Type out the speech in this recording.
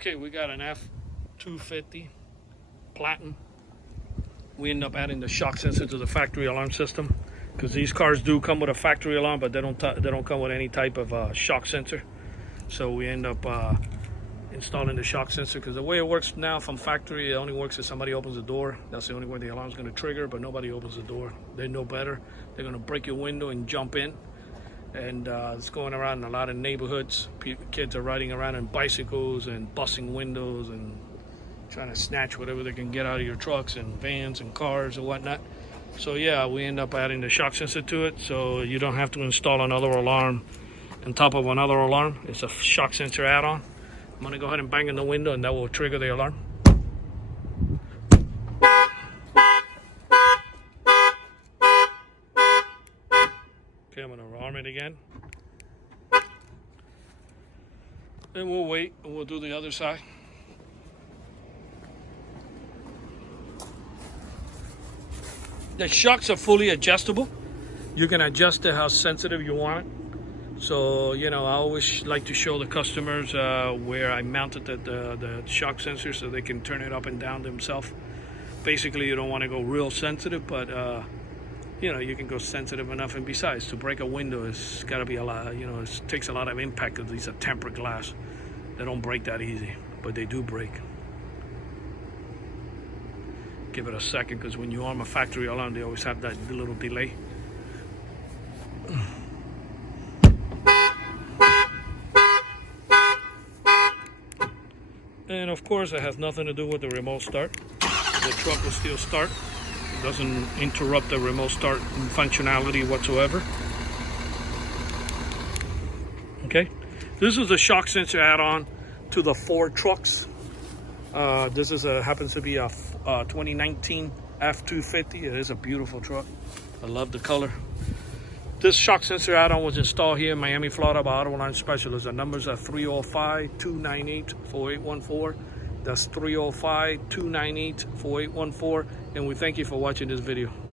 Okay, we got an F-250 Platinum. We end up adding the shock sensor to the factory alarm system because these cars do come with a factory alarm, but they don't come with any type of shock sensor. So we end up installing the shock sensor because the way it works now from factory, it only works if somebody opens the door. That's the only way the alarm's going to trigger, but nobody opens the door. They know better. They're going to break your window and jump in. And it's going around in a lot of neighborhoods. Kids are riding around on bicycles and busting windows and trying to snatch whatever they can get out of your trucks and vans and cars and whatnot. So yeah, we end up adding the shock sensor to it, so you don't have to install another alarm on top of another alarm. It's a shock sensor add-on. I'm gonna go ahead and bang in the window, and that will trigger the alarm. Okay, I'm gonna arm it again. And we'll wait, and we'll do the other side. The shocks are fully adjustable. You can adjust it how sensitive you want it. So, you know, I always like to show the customers where I mounted the shock sensor so they can turn it up and down themselves. Basically, you don't want to go real sensitive, but you know, you can go sensitive enough. And besides, to break a window, it's got to be a lot, you know, it takes a lot of impact because these are tempered glass. They don't break that easy, but they do break. Give it a second, because when you arm a factory alarm, they always have that little delay. And of course, it has nothing to do with the remote start. The truck will still start. It doesn't interrupt the remote start functionality whatsoever. Okay, this is a shock sensor add-on to the Ford trucks. This is happens to be a 2019 F-250. It is a beautiful truck. I love the color. This shock sensor add-on was installed here in Miami, Florida by Auto Alarm Specialists. The numbers are 305-298-4814. That's 305-298-4814. And we thank you for watching this video.